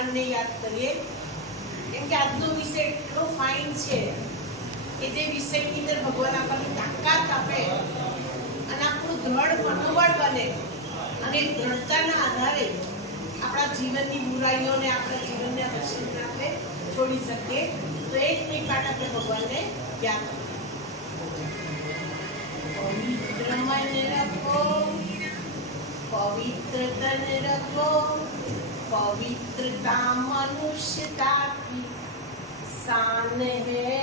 ભગવાનને યાદ કરીએ, કેમ કે આજનો વિષય એટલો ફાઇન છે કે જે વિષયની અંદર ભગવાન આપણને તાકાત આપે અને આપણું દ્રઢ મનોબળ બને અને દ્રઢતાના આધારે આપણા જીવનની બુરાઈઓને આપણા જીવનને દર્શનને આપણે છોડી શકીએ. તો એક પાઠ આપણે ભગવાનને યાદ પવિત્ર મન રખો, पवित्र तन रखो, पवित्रता मनुष्यता की शान है.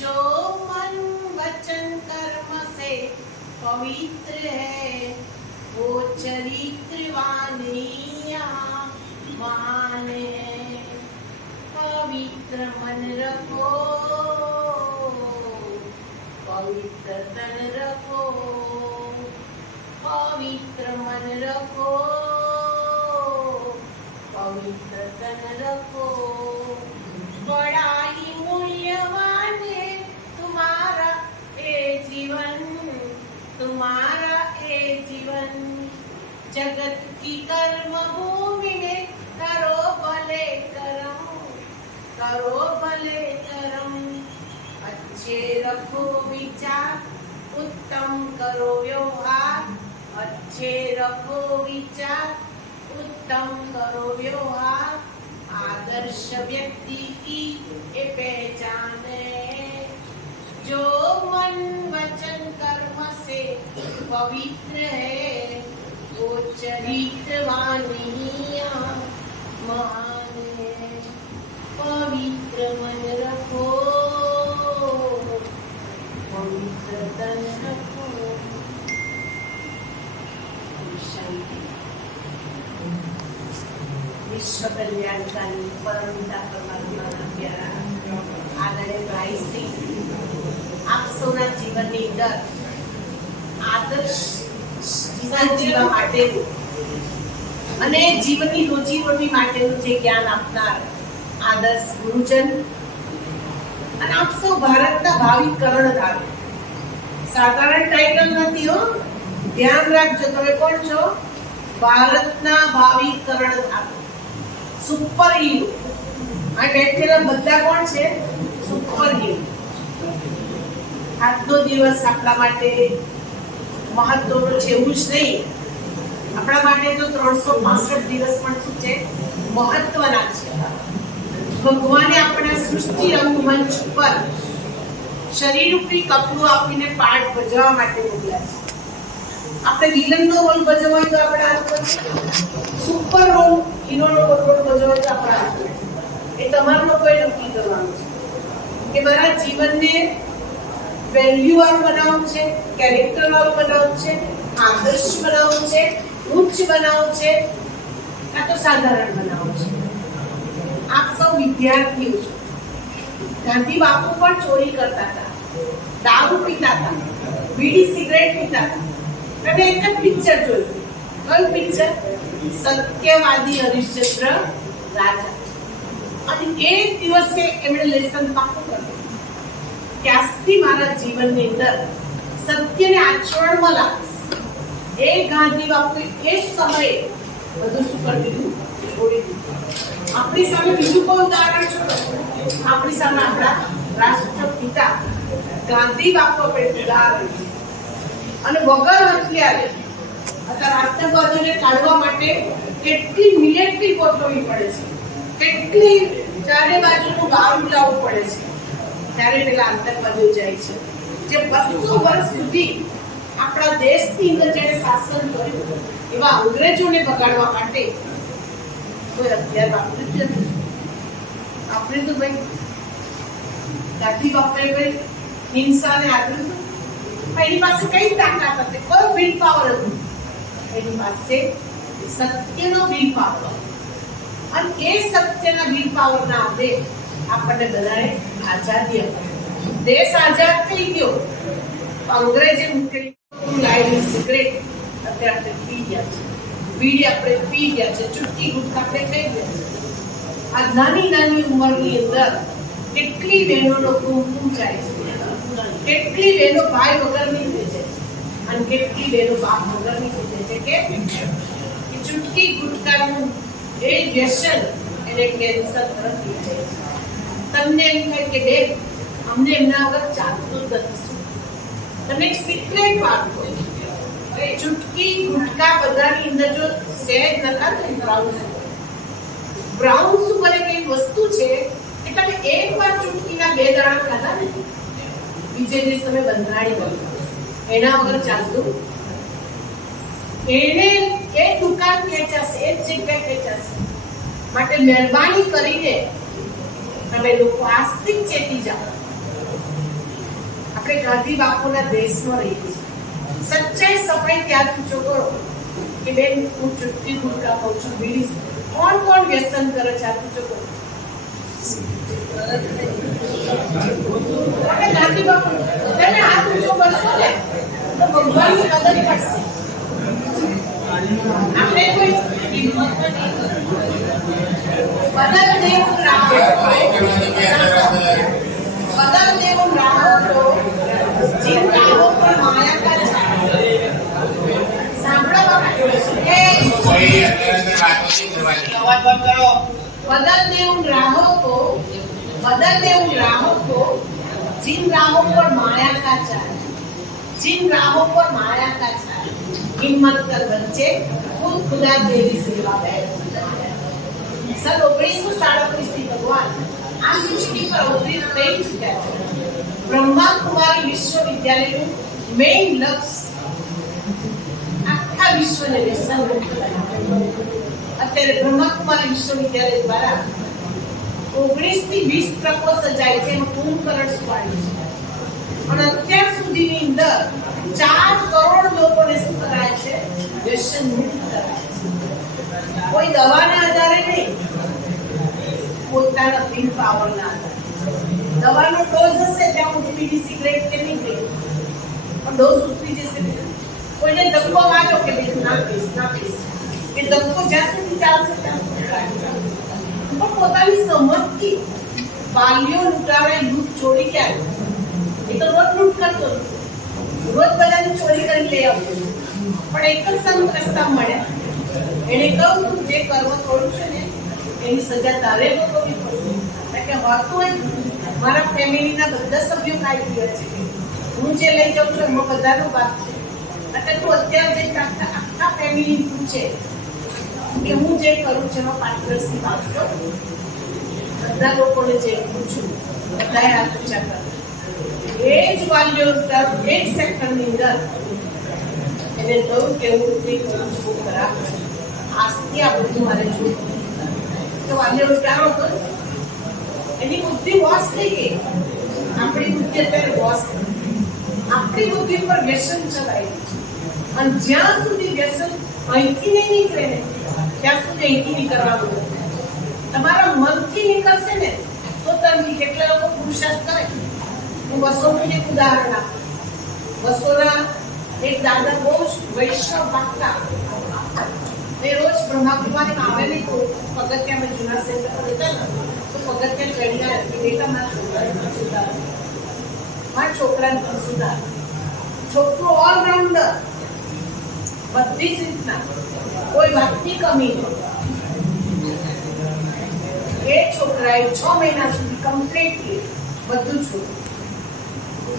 जो मन वचन कर्म से पवित्र है वो चरित्रवान यहाँ महान है. पवित्र मन रखो, पवित्र तन रखो, पवित्र मन रखो, पवित्र तन रखो. बड़ा ही मूल्यवान है तुम्हारा ये जीवन, तुम्हारा ये जीवन. जगत की कर्म भूमि में करो भले कर्म, करो भले कर्म. अच्छे रखो विचार, उत्तम करो व्यवहार. अच्छे रखो विचार, उत्तम करो व्यवहार. आदर्श व्यक्ति की ये पहचान है. जो मन वचन कर्म से पवित्र है वो चरित्रवान यहाँ महान है. पवित्र मन रखो, पवित्र तन रखो. विश्व कल्याणकारी परम पिता परमात्माના પ્યારા આદરણીય ભાઈ શ્રી, આપ સૌના જીવનની અંદર આદર્શ જીવન જીવવા માટેનું અને જીવનની રોજીરોટી માટેનું જે જ્ઞાન આપનાર આદર્શ ગુરુજન અને આપ સૌ ભારતના ભાવિ કર્ણધાર. સાધારણ ટાઇટલ નથી હો, ધ્યાન રાખજો. તમે કોણ છો? ભારતના ભાવિ કર્ણધાર, સુપર હીરો. આ બેઠેલા બધા કોણ છે? Super hero. આજનો દિવસ આપણા માટે મહત્વનો છે એવું જ નહીં, આપણા માટે તો 365 દિવસ પણ શું છે? મહત્વના છે. ભગવાને આપણા સૃષ્ટિ રંગમંચ પર શરીરરૂપી કપડું આપીને પાઠ ભજવવા માટે મોકલ્યા છે. આપણે વિલનનો રોલ ભજવવો હોય તો આપણા હાથમાં, સુપર રોલ હીરોનો રોલ ભજવવો હોય તો આપણા હાથમાં. એ તમારું લોકોએ નક્કી કરવાનું છે કે મારા જીવનને વેલ્યુ વાળું બનાવવું છે, કેરેક્ટર વાળું બનાવવું છે, આદર્શ બનાવવું છે, ઉચ્ચ બનાવવું છે, કાં તો સાધારણ બનાવવું છે. આપ સૌ વિદ્યાર્થીઓ છો. ગાંધી બાપુ પણ ચોરી કરતા હતા, દારૂ પીતા હતા, બીડી સિગરેટ પીતા હતા. અને એક જ પિક્ચર જોયું. કયું પિક્ચર? સત્યવાદી હરિશ્ચંદ્ર રાજા. અને એક દિવસે એમણે લેસન પાકું કર્યું કે આજથી મારા જીવનની અંદર સત્યને આચરણમાં લાવીશ. એ ગાંધી બાપુએ એ સમયે બધું શું કરી દીધું? છોડી દીધું. આપણી સામે બીજું કોઈ ઉદાહરણ છોડો, આપણી સામે આપણા રાષ્ટ્રપિતા ગાંધી બાપુ આપણે ઉદાહરણ. અને વગર હથિયારે અત્યારે આતંકવાદીઓને કાઢવા માટે કેટલી મિલિટરી ગોઠવવી પડે છે, કેટલી ચારે બાજુનું બારું લાવવું પડે છે. ત્યારે પેલા આતંકવાદીઓ જાય છે જે 200 વર્ષ સુધી આપણા દેશની અંદર જેને શાસન કર્યું એવા અંગ્રેજોને બગાડવા માટે કોઈ હથિયાર વાપર્યું જ નથી. આપણે તો ભાઈ ગાંધી બાપુએ ભાઈ હિંસાને આપ્યું હતું. એની પાસે કઈ તાકાત હતી? કોઈ વિલ પાવર હતું? એની પાસે સત્યનો વિલ પાવર. અને એ સત્યના વિલ પાવર ના આપે આપણને બધાને આઝાદી અપાવી. દેશ આઝાદ થઈ ગયો. અંગ્રેજે મૂકેલી લાયેલી સિગરેટ અત્યારે આપણે પી ગયા છે, બીડી આપણે પી ગયા છે, ચૂટકી ગુટકા આપણે ખાઈ ગયા છે. આ નાની નાની ઉંમરની અંદર કેટલી બહેનોનો કુમકુમ જાય છે, કેટલી બહેનો ભાઈ વગરની થઈ જાય છે અને કેટલી બહેનો બાપ વગરની થઈ જાય છે કે ચૂટકી ગુટકાનું એ વ્યસન એને કેન્સર તરફ લઈ જાય છે. તમને એમ થાય કે બેન અમને એમના વગર ચાલતું જ નથી. તમને એક સિક્રેટ વાત કહું, ચૂટકી ગુટકા બધાની અંદર જો સહેજ નખાય ને બ્રાઉન સુગર એક એવી વસ્તુ છે કે તમે એકવાર ચૂટકીના 2 દાણા ખાધા ને બીજે દિવસ તમે બંધાણી બનો. એના વગર ચાલતું એને એ દુકાન ખેંચાશે, એ જગ્યા ખેંચાશે. માટે મહેરબાની કરીને તમે લોકો આસ્તિક ચેતી જાઓ. આપણે ગાંધી બાપુના દેશમાં રહીએ છીએ. સચ્ચાઈ સફાઈ ત્યાં પૂછો કરો કે બેન હું ચૂટકી ગુટકા ખાઉં છું, બીડી. કોણ કોણ વ્યસન કરે છે આ પૂછો કરો. આપણે ગાંધી બાપુ તમે હાથ ઊંચો કરશો ને તો ભગવાનની કદર પડશે. આપણે કોઈ બદલ દેવું રાહો को जिन राहों पर माया का सांभळो के कोई अंदर बातों नहीं करवानी. आवाज बंद करो. बदल दे उन राहों को जिन राहों पर माया का चाल, जिन राहों पर माया का चाल. हिम्मत कर बच्चे, खुद खुदा तेरी सेवा बैठ. सन 1937 થી ભગવાન આ સૃષ્ટિ પર અવતરિત થઈ ચૂક્યા છે. બ્રહ્મા કુમારી વિશ્વવિદ્યાલયનું મેઇન લક્ષ્ય આખા વિશ્વને વ્યસન મુક્ત બનાવવાનું. અત્યારે બ્રહ્મા કુમારી વિશ્વવિદ્યાલય દ્વારા 19 થી 20 ટ્રકો સજાય છે, એમાં કુંભકરણ સુવાડ્યું છે. અને અત્યાર સુધીની અંદર 4 કરોડ લોકોને શું કરાય છે? વ્યસન મુક્ત કરાય છે. કોઈ દવાના આધારે નહીં, પોતાના વિલ પાવરના આધારે. દવાનો ડોઝ હશે ત્યાં હું બીડી સિગરેટ કે નહીં પીવું, પણ ડોઝ ઉતરી જશે. કોઈને ધક્કો માર્યો કે બીજું ના પીશ એ ધક્કો જ્યાં સુધી ચાલશે ત્યાં સુધી. પણ પોતાની સમજથી બાલ્યો લૂંટાવે લૂંટ ચોરી ક્યારે? એ તો રોજ લૂંટ કરતો, રોજ બધાની ચોરી કરી લઈ આવતો. પણ એક જ સંત રસ્તા મળ્યા. એને કહું તું જે કર્મ થોડું છે ને એની સજા તારે ભોગવવી પડશે. કે વાતું હોય મારા ફેમિલીના બધા સભ્યો ખાઈ ગયા છે, હું જે લઈ જાઉં છું એમાં બધાનો ભાગ છે. એટલે તું અત્યારે જે આખા ફેમિલી પૂછે કે હું જે કરું છું એમાં પાર્ટનરશીપ આપશો? બધા લોકોને જે પૂછું બધાએ હાથ ઊંચા કરે. એ જ વાલીઓ એ જ સેક્ટરની અંદર એને કહું કે હું જે કરું છું ખરાબ છે, આજથી આ બધું મારે જોયું. તો વાલીઓ વિચારો કરો, એની બુદ્ધિ વોશ થઈ ગઈ. આપણી બુદ્ધિ અત્યારે વોશ થઈ. આપણી બુદ્ધિ પર વ્યસન ચલાવી છે. અને જ્યાં સુધી વ્યસન અહીંથી નહીં નીકળે ને ત્યાં સુધી અહીંથી નીકળવાનું નથી. તમારા મનથી નીકળશે ને તો તમે કેટલા લોકો પુરુષાર્થ કરે. હું વસોનું એક ઉદાહરણ આપું. વસોના એક દાદા બહુ જ વૈષ્ણવ પાક્કા. એ રોજ બ્રહ્માકુમારી આવે ને તો પગથિયામાં જૂના સેન્ટર પર હતા ને તો પગથિયા ચડી ગયા કે બેટા મારા છોકરાને સુધાર. છોકરો ઓલરાઉન્ડર, બધી જ રીતના, કોઈ વાતની કમી નહીં. એ છોકરાએ 6 મહિના સુધી કમ્પ્લીટલી બધું છોડ્યું.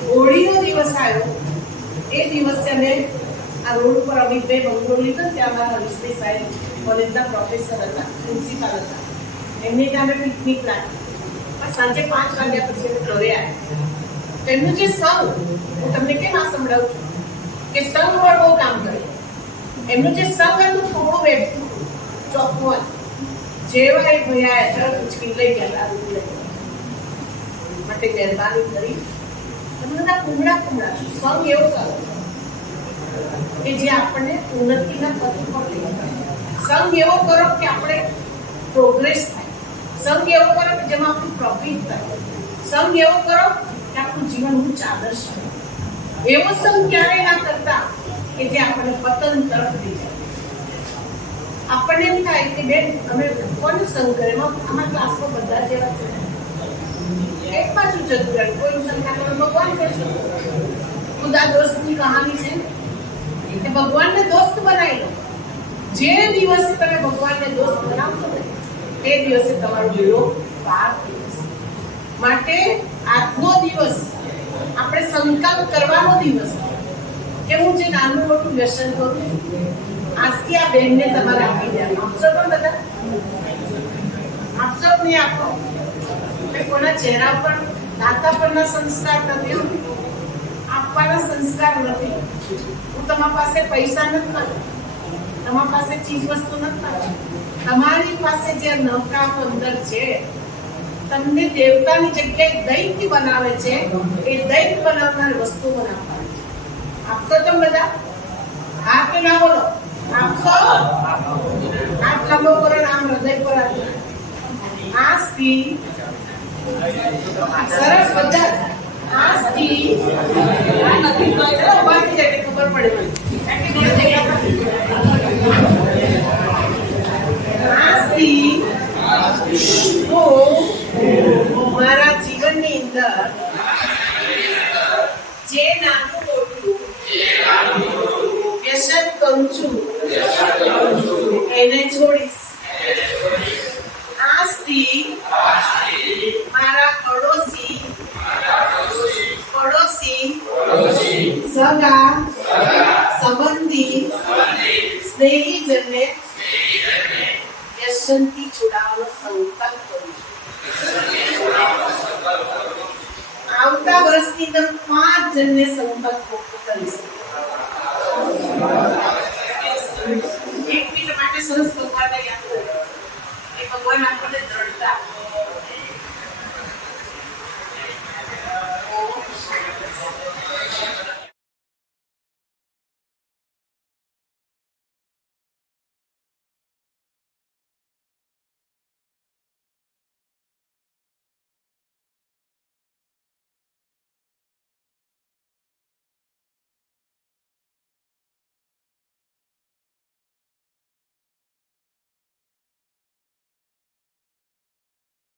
હોળીનો દિવસ આવ્યો, એ દિવસે અમે આ રોડ ઉપર અમિતભાઈ બંગલો લીધો. ત્યાં અમારા હરીશભાઈ સાહેબ કોલેજના પ્રોફેસર હતા, પ્રિન્સિપાલ હતા. એમની ત્યાં અમે પિકનિક રાખી. પણ સાંજે 5 વાગ્યા પછી અમે ઘરે આવ્યા. એમનું જે સંઘ, હું તમને કેમ આ સંભળાવું છું કે સંઘ પર બહુ કામ કરે. એમનું જે સંઘ હતું થોડું વેઠતું ચોખ્ખું હતું. જેવા એ ભયા તરત ઉચકી લઈ ગયા. માટે મહેરબાની કરી તમે બધા કુમડા સંઘ એવો કરો કે જે આપણને ઉન્નતિના પથ પર લઈ જાય. સંઘ એવો કરો કે આપણે પ્રોગ્રેસ થાય. સંઘ એવો કરો કે જેમાં આપણું પ્રોફિટ થાય. સંઘ એવો કરો કે આપણું જીવન ઉચ્ચ આદર્શ થાય. એવો સંઘ ક્યારેય ના કરતા કે જે આપણને પતન તરફ લઈ જાય. આપણને એમ થાય કે બેન અમે કોને સંઘ કરે? અમારા ક્લાસમાં બધા જેવા છે. એક પાછું જતું રહે. કોઈનું સંઘ ના કરે ભગવાન કરશે. ખુદા દોસ્તની કહાની છે કે ભગવાનને દોસ્ત બનાવી લો. જે દિવસે તમે ભગવાનને દોસ્ત બનાવશો ને તે દિવસે તમારો બેડો પાર થઈ જશે. માટે આજનો દિવસ આપણે સંકલ્પ કરવાનો દિવસ કે હું જે નાનું મોટું વ્યસન કરું છું આજથી આ બેનને તમારે આપી દેવાનું. આપશો પણ બધા? આપશો નહીં આપો? કોના ચહેરા પર દાતા પરના સંસ્કાર નથી, આપવાના સંસ્કાર નથી. હું તમારી પાસે પૈસા નથી માંગતી, તમારી પાસે ચીજ વસ્તુ નથી માંગતી. તમારી પાસે જે નવકાપ અંદર છે તમને દેવતાની જગ્યાએ દૈત્ય બનાવે છે, એ દૈત્ય બનાવનાર વસ્તુ બનાવવાની છે. આપશો તમે બધા? હા કે ના બોલો? આપશો? હાથ લાંબો કરો, આમ હૃદય પર આજથી સરસ બધા આજથી આ નથી તો એટલે બાકી જાય ખબર પડે આજથી હું મારા જીવનની અંદર જે નાનું મોટું વ્યસન કરું છું એને છોડીશ. આજથી મારા પડોશી સગા